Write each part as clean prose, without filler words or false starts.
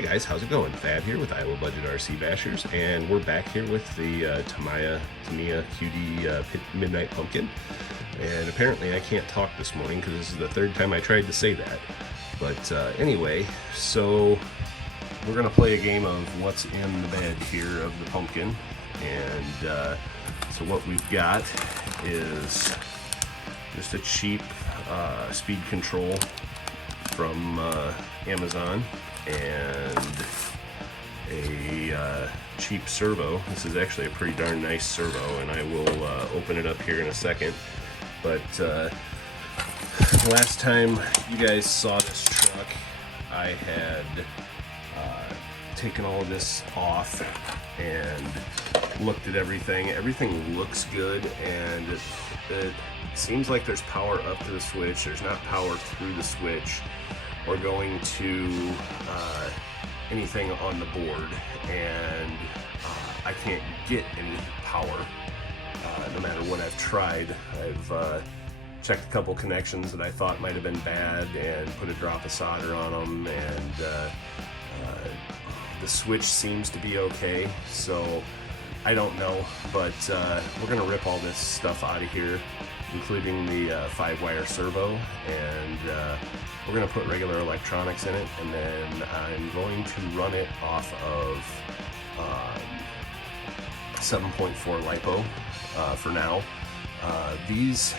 Hey guys, how's it going? Fab here with Iowa Budget RC Bashers, and we're back here with the Tamiya QD Midnight Pumpkin. And apparently I can't talk this morning because this is the third time I tried to say that. But anyway, so we're going to play a game of what's in the bed here of the pumpkin. And so what we've got is just a cheap speed control from Amazon, and a cheap servo. This is actually a pretty darn nice servo, and I will open it up here in a second. But last time you guys saw this truck, I had taken all of this off and looked at everything. Everything looks good, and it seems like there's power up to the switch. There's not power through the switch or going to anything on the board, and I can't get any power no matter what I've tried. I've checked a couple connections that I thought might have been bad and put a drop of solder on them, and the switch seems to be okay, so I don't know, but we're gonna rip all this stuff out of here, including the 5-wire servo, and we're going to put regular electronics in it, and then I'm going to run it off of 7.4 LiPo for now. These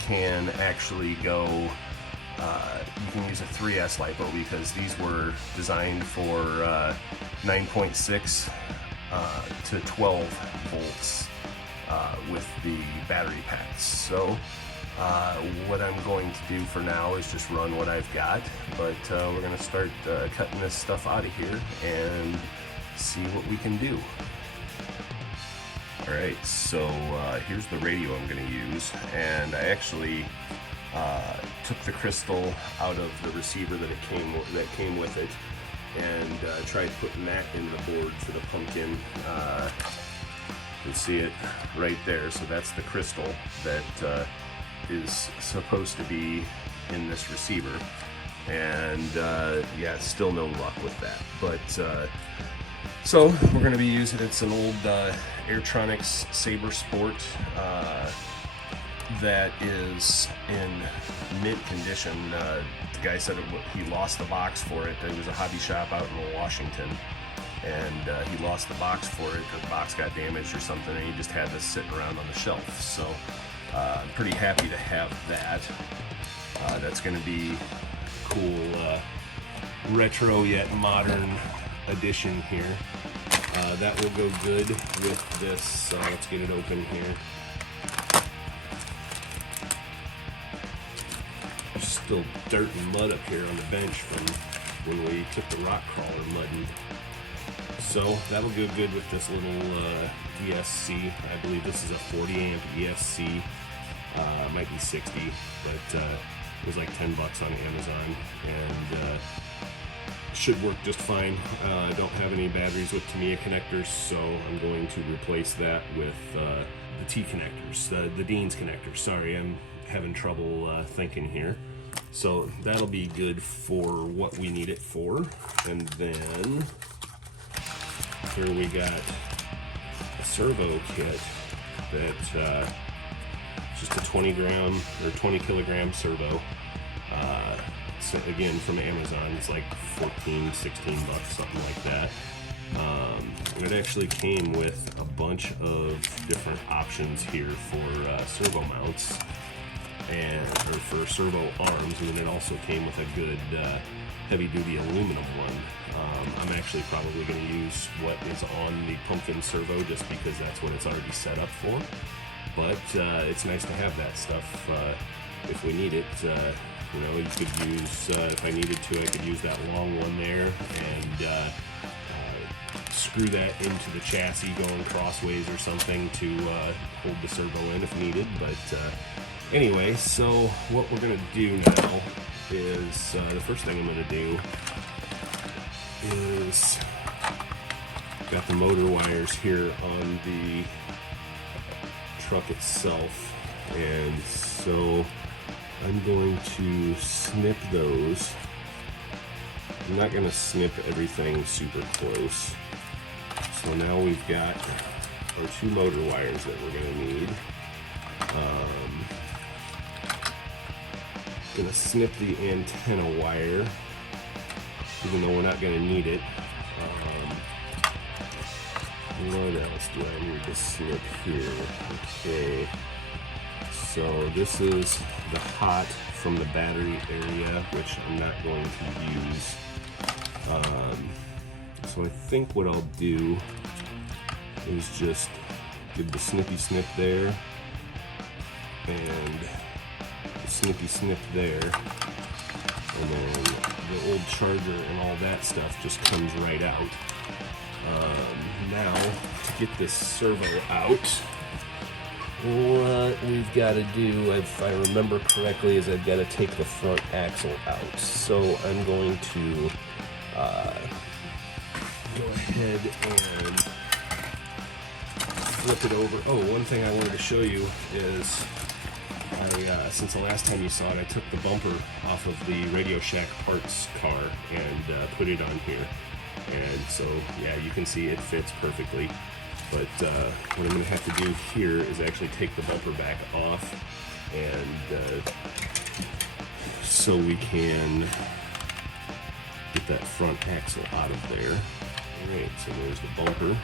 can actually go, you can use a 3S LiPo because these were designed for 9.6 to 12 volts with the battery packs. So what I'm going to do for now is just run what I've got, but we're going to start cutting this stuff out of here and see what we can do. Alright, so here's the radio I'm going to use, and I actually took the crystal out of the receiver that came with it, and tried putting that in the board for the pumpkin. You can see it right there, so that's the crystal that is supposed to be in this receiver, and yeah, still no luck with that. But so we're going to be using, it's an old Airtronics Saber Sport that is in mint condition. The guy said he lost the box for it. There was a hobby shop out in Washington, and he lost the box for it because the box got damaged or something, and he just had this sitting around on the shelf. So I'm pretty happy to have that. That's going to be a cool retro yet modern addition here. That will go good with this. Let's get it open here. There's still dirt and mud up here on the bench from when we took the rock crawler mudding. So that'll go good with this little ESC. I believe this is a 40 amp ESC. Might be 60, but it was like 10 bucks on Amazon, and should work just fine. Don't have any batteries with Tamiya connectors, so I'm going to replace that with the T connectors, the Dean's connectors. Sorry, I'm having trouble thinking here. So that'll be good for what we need it for. And then here we got a servo kit that just a 20 kilogram servo. So again, from Amazon, it's like 14, 16 bucks, something like that. It actually came with a bunch of different options here for servo mounts or for servo arms, and then it also came with a good heavy-duty aluminum one. I'm actually probably going to use what is on the pumpkin servo just because that's what it's already set up for. But it's nice to have that stuff if we need it. You know, you could use, if I needed to, I could use that long one there and screw that into the chassis going crossways or something to hold the servo in if needed. But anyway, so what we're going to do now is, the first thing I'm going to do is, got the motor wires here on the truck itself, and so I'm going to snip those I'm not going to snip everything super close. So now we've got our 2 motor wires that we're going to need. Going to snip the antenna wire, even though we're not going to need it. What else do I need to snip here? Okay, so this is the hot from the battery area, which I'm not going to use. So I think what I'll do is just give the snippy snip there and the snippy snip there, and then the old charger and all that stuff just comes right out. Now, to get this servo out, what we've got to do, if I remember correctly, is I've got to take the front axle out. So I'm going to go ahead and flip it over. Oh, one thing I wanted to show you is, since the last time you saw it, I took the bumper off of the Radio Shack parts car and put it on here. And so, yeah, you can see it fits perfectly. But what I'm going to have to do here is actually take the bumper back off, and so we can get that front axle out of there. Alright, so there's the bumper.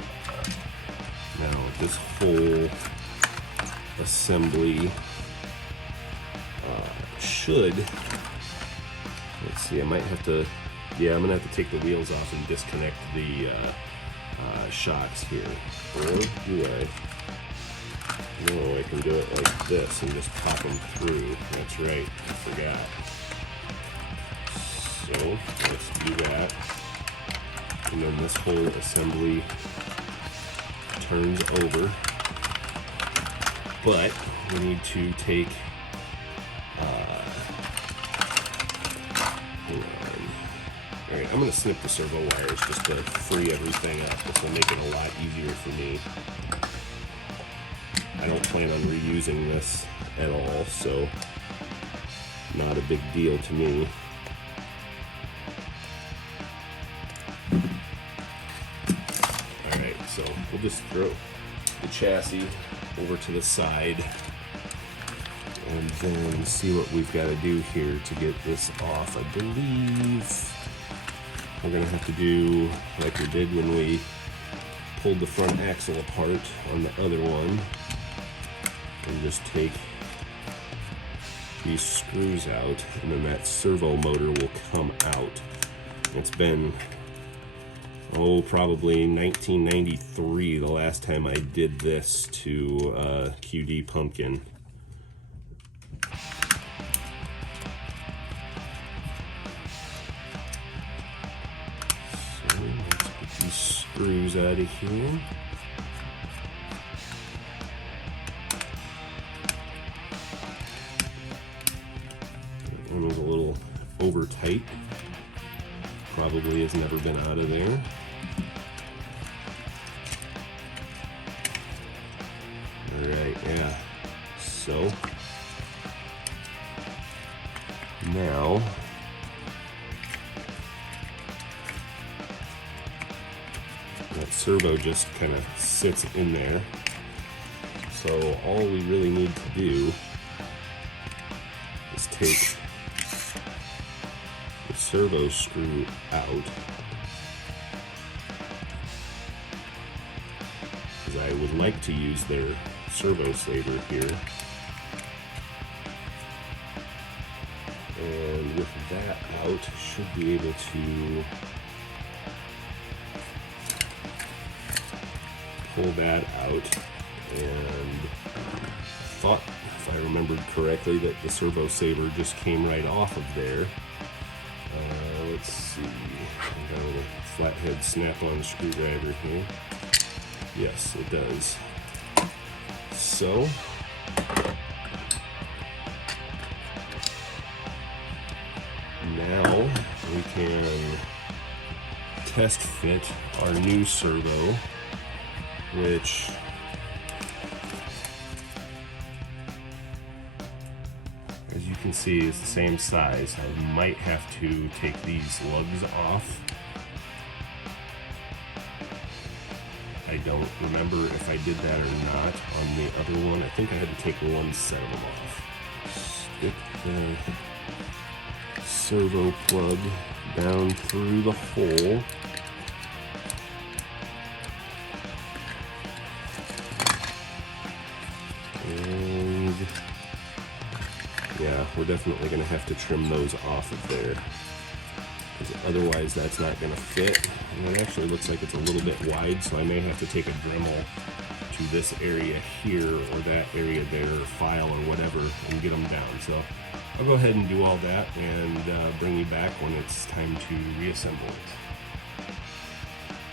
Now this whole assembly should, let's see, I might have to, yeah, I'm going to have to take the wheels off and disconnect the shocks here. Or do I? No, I can do it like this and just pop them through. That's right, I forgot. So let's do that. And then this whole assembly turns over. But we need to take Alright, I'm going to snip the servo wires just to free everything up. This will make it a lot easier for me. I don't plan on reusing this at all, so not a big deal to me. Alright, so we'll just throw the chassis over to the side and then see what we've got to do here to get this off. I believe we're going to have to do like we did when we pulled the front axle apart on the other one, and just take these screws out, and then that servo motor will come out. It's been, probably 1993 the last time I did this to QD Pumpkin. Screws out of here. That one was a little over tight. Probably has never been out of there. Alright, yeah. So now that servo just kind of sits in there. So all we really need to do is take the servo screw out, because I would like to use their servo saver here. And with that out, should be able to pull that out, and thought, if I remembered correctly, that the Servo Saver just came right off of there. Let's see, I've got a little flathead snap-on screwdriver here. Yes, it does. So now we can test fit our new servo, which as you can see, is the same size. I might have to take these lugs off. I don't remember if I did that or not on the other one. I think I had to take one set of them off. Stick the servo plug down through the hole. And yeah, we're definitely going to have to trim those off of there, because otherwise that's not going to fit. And it actually looks like it's a little bit wide, so I may have to take a Dremel to this area here or that area there, or file or whatever, and get them down. So I'll go ahead and do all that and bring you back when it's time to reassemble it.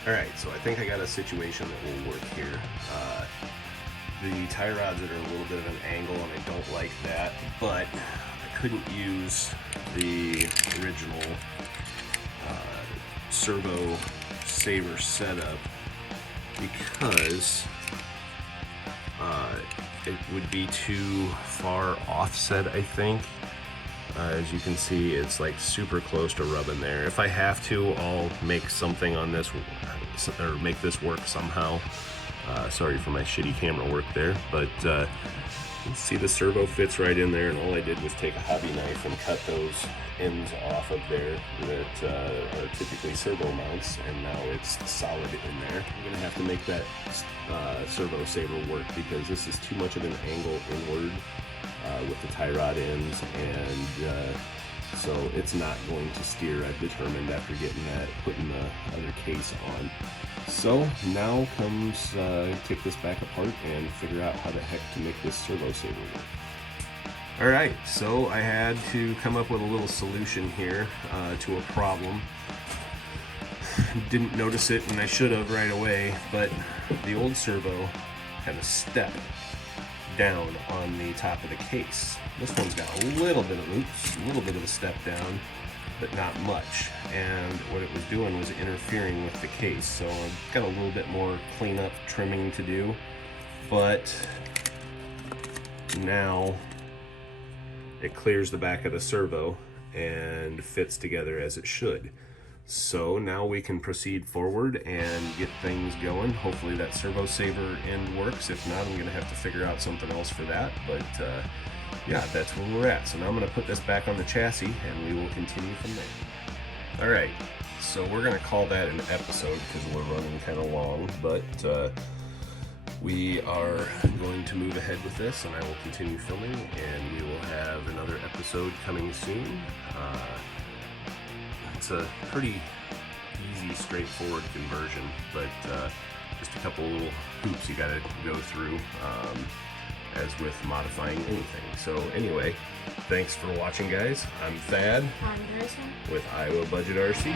Alright, so I think I got a situation that will work here. The tie rods that are a little bit of an angle, and I don't like that, but I couldn't use the original Servo Saver setup because it would be too far offset, I think. As you can see, it's like super close to rubbing there. If I have to, I'll make something on this, or make this work somehow. Sorry for my shitty camera work there, but you see the servo fits right in there, and all I did was take a hobby knife and cut those ends off of there that are typically servo mounts, and now it's solid in there. I'm going to have to make that Servo Saver work because this is too much of an angle inward with the tie rod ends, and so it's not going to steer, I've determined, after putting the other case on. So now comes take this back apart and figure out how the heck to make this Servo Saver work. Alright, so I had to come up with a little solution here to a problem. Didn't notice it, and I should have right away, but the old servo had a step down on the top of the case. This one's got a little bit of loops, a little bit of a step down, but not much. And what it was doing was interfering with the case. So I've got a little bit more cleanup trimming to do, but now it clears the back of the servo and fits together as it should. So now we can proceed forward and get things going. Hopefully that Servo Saver end works. If not, I'm going to have to figure out something else for that. But yeah, that's where we're at. So now I'm going to put this back on the chassis and we will continue from there. Alright, so we're going to call that an episode because we're running kind of long. But we are going to move ahead with this, and I will continue filming, and we will have another episode coming soon. It's a pretty easy, straightforward conversion, but just a couple little hoops you gotta go through, as with modifying anything. So anyway, thanks for watching, guys. I'm Thad. I'm Harrison. With Iowa Budget RC.